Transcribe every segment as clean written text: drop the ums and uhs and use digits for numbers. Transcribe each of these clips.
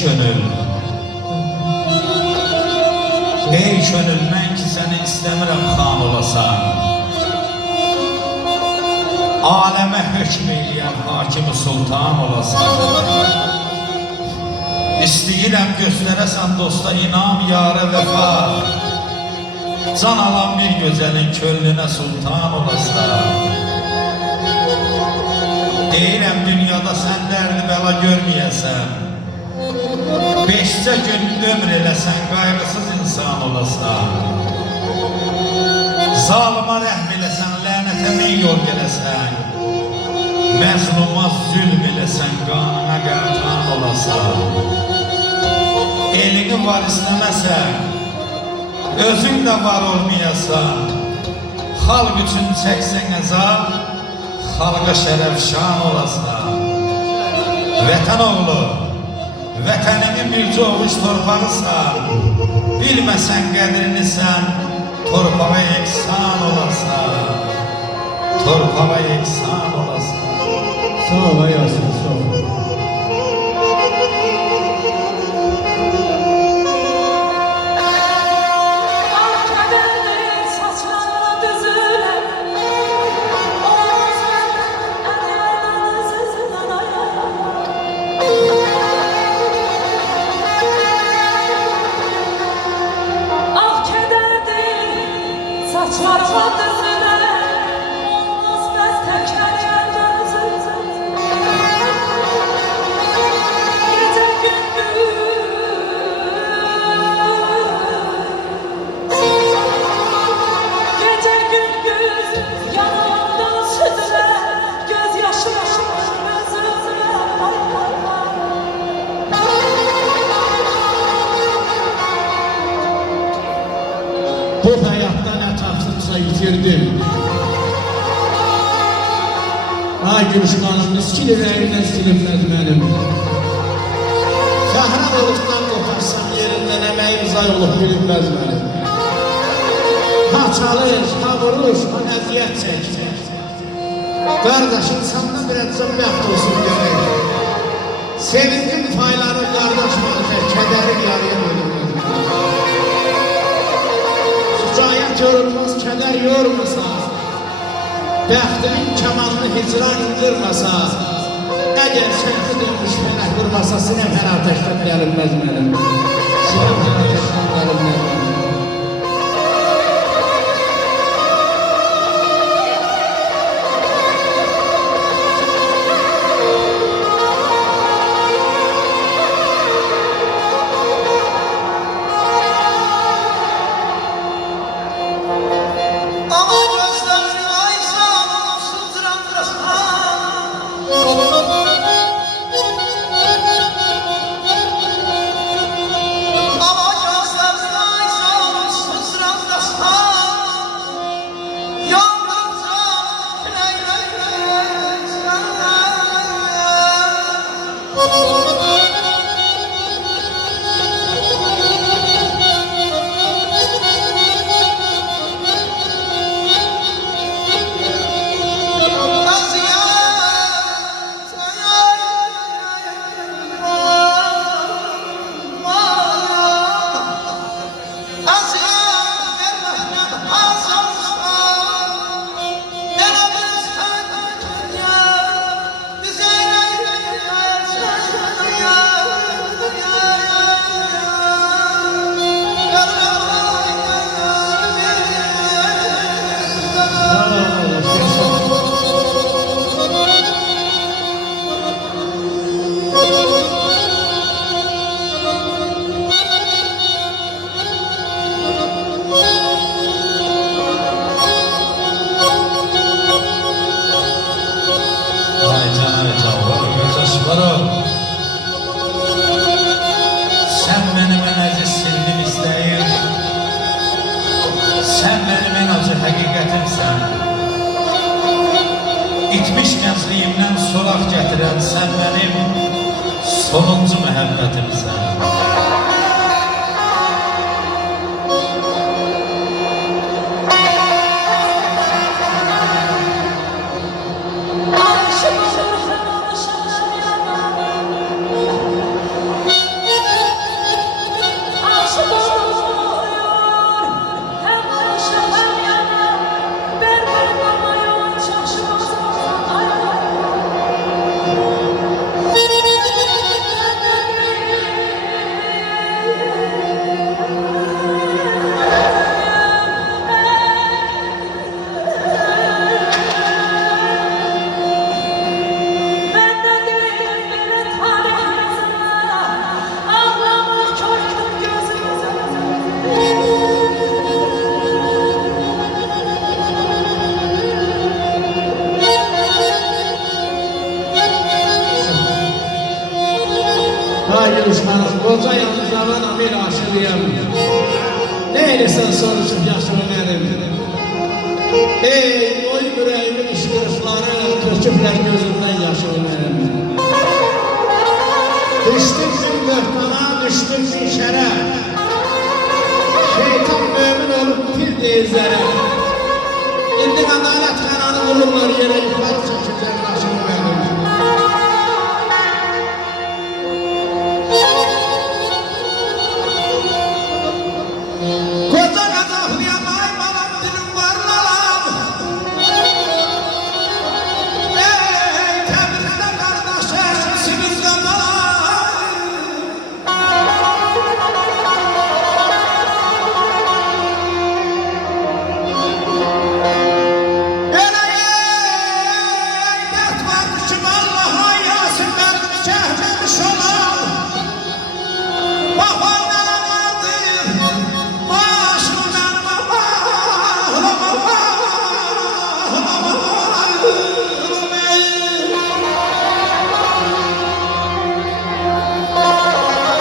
könül, ey könül, mən ki səni istəmirəm xan olasan. Aləmə hökm eləyən hakimi sultan olasan. İstəyirəm göstərəsən dosta inam, yarə vəfa. Can alan bir gözəlin könlünə sultan olasan. Deyirəm dünyada sən dərdi bəla görməyəsən. Beşcə gün ömr eləsən, qaygısız insan olasan. Zalıma rəhm eləsən, lənətə min yol gələsən. Məzluma zülm eləsən, qanına qərtan olasan. Elini var istəməsən, özün də var olmayasan. Xalq üçün çəksən əzab, xalqa şərəf şan olasan. Vətən oğlu, vətəninin bircə ovuç torpağısan. Bilməsən qədrini sən, torpağa yeksan olasan. Torpağa yeksan olasan. Sağ ol Yasin, sağ ol. Bu hayattan ətrafsızsa yitirdim. Ay gümüş qanım, miskin ürəyimdən silinməz mənim. Zəhra olukdan qoparsam yerindən əməyim zay olub bilinməz mənim. Ha çalış, ha vuruş, ha əziyyət çək. Qardaşın sanda bir əcəm bəxt olsun görək. Sevincin payları qardaş mənfək, kədəri yarıya bölünməz. Şücayət yorulmaz, kədər yormasa, bəxtimin kəmanını hicran indirmasa, əgər şəhri dönmüş fələk vurmasa, sinəm hər ateşdən gəlinməz mənim. Sinəm hər ateşdən gəlinməz mənim. Sen benim en aziz sirrim istəyir. Sen benim en acı həqiqətimsən. İtmiş gəncliyimdən soraq gətirən sen benim sonuncu məhəbbətimsən. Ay Gülüşkanım, koca yanı zamanım bir aşırıyam. Neylesən soruşup yaşım benim. Ey oy yüreğimin işkırıkları, töküpler gözümden yaşım benim. Düştüm bir böhtana, düştüm bir şeref. Şeytan mümin olup pir deyizlere. İndi adalet kananı vururlar yere yukarı çekirler yaşım benim. Koca Kazaklı'ya ay balam dilim var lalam. Ey Tebriz'de kardeşim Siviz'de balam. Öyle ey dert vardı ki vallahi Yasin benim şehremiş olan. Baharlar vardır, başımdan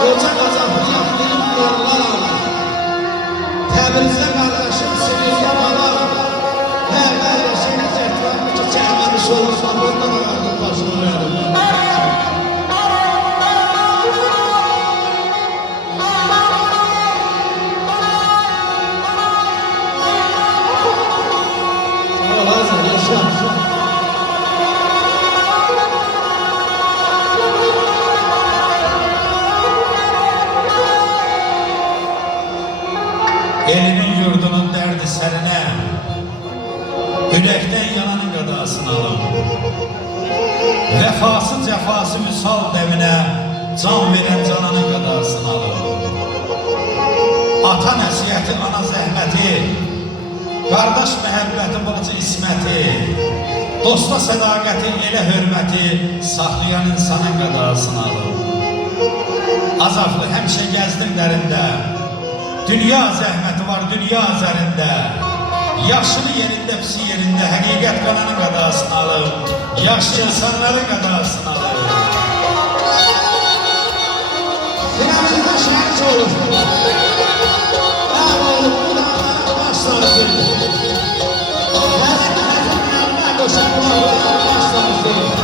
Koca Kazaklı'ya dilim yollarım. Tebriz'de kardeşim Siviz'de balam. Her kardeşine dert vardı ki çekmemiş olursa bundan vardır başımı verdim. Sağ ol Hasan, yaşa. Elinin yurdunun derdi serine, yürekten yananın gadasını alım. Vefası cefası müsal demine, can veren cananın gadasını alım. Ata nəsiyyəti, ana zəhməti, qardaş məhəbbəti, bacı isməti, dosta sədaqəti, elə hörməti, saxlayan insanın qadasını alım. Azaflı həmişə gəzdim dərində, dünya zəhməti var dünya üzərində, yaşlı yerində, pisi yerində, həqiqət qananın qadasını alım, yaşlı insanların qadasını alım. Dinamizde şehir olur. Dağ olup bu dağlara başlar gelir. Yazık yazık yanına koşan bu dağlara başlar gelir.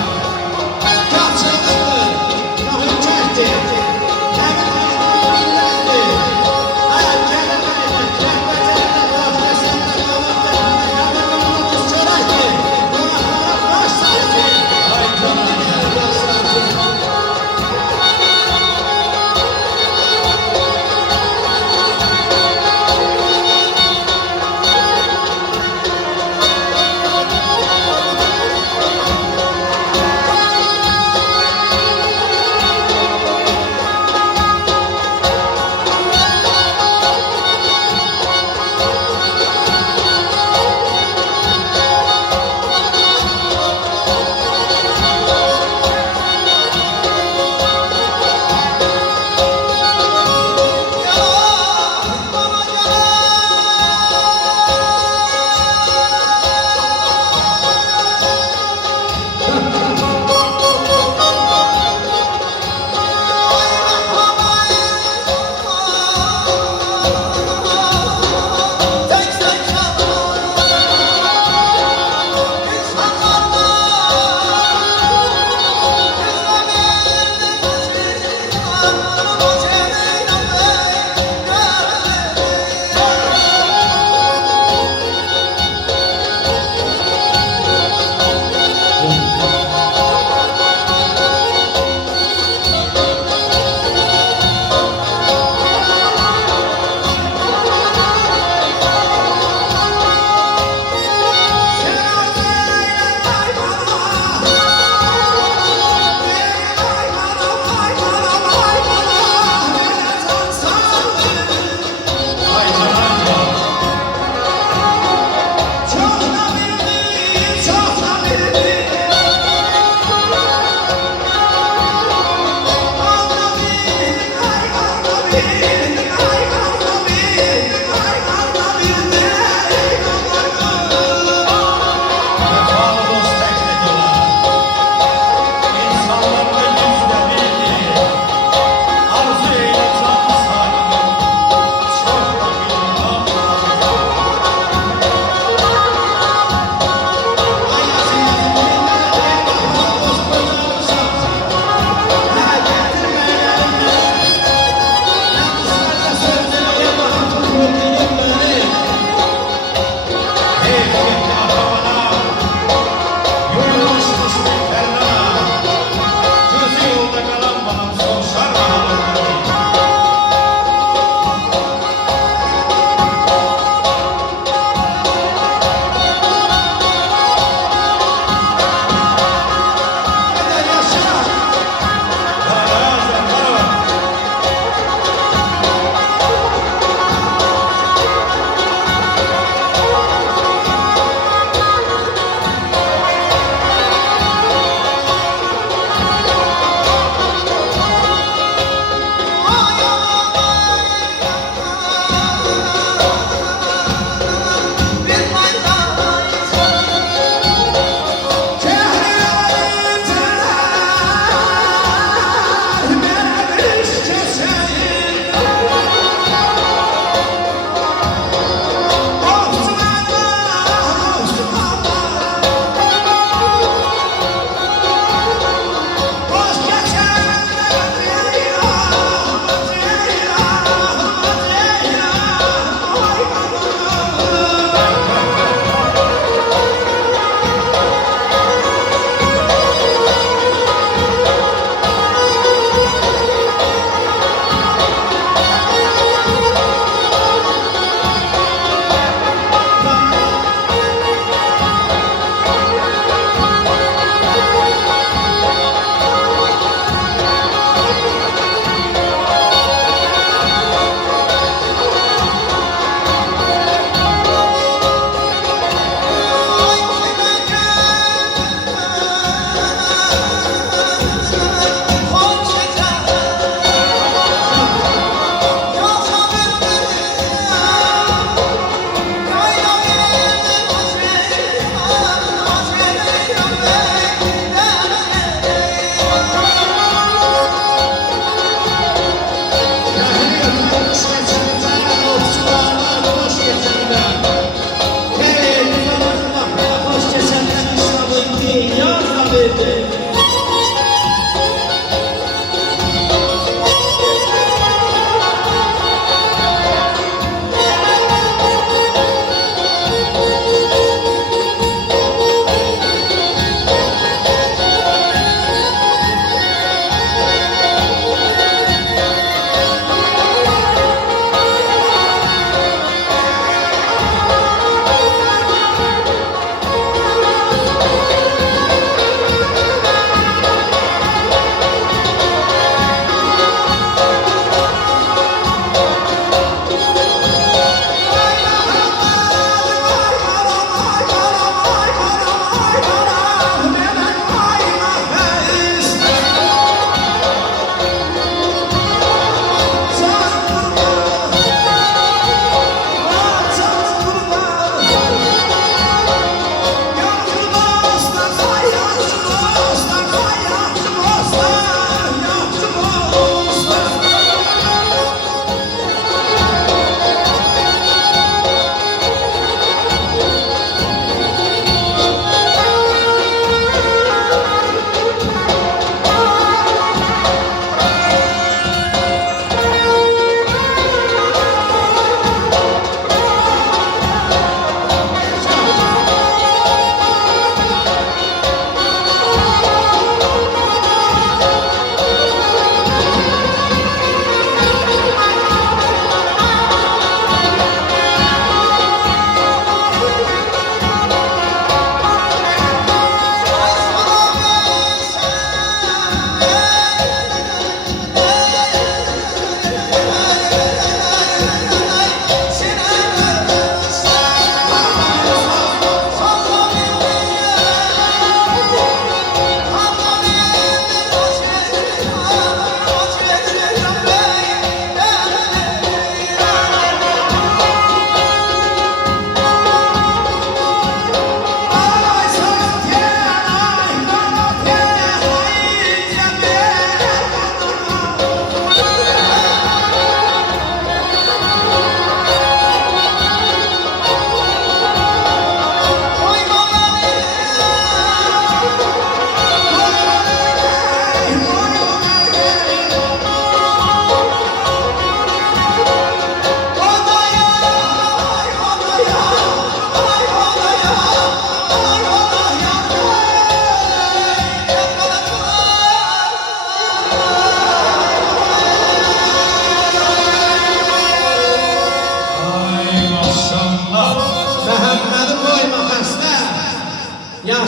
Kah çılgındı, kah ülkekti. Kemik vicdanı milletti. Hayat kendineydi, kehbetinde kafesinde kavurdu. Yanıklarını düz çörekti. Günahlara başlar gelir. Günahlara başlar gelir.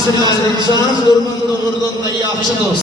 Nasib müəllim, canım qurban doğurdan da yaxşı dost.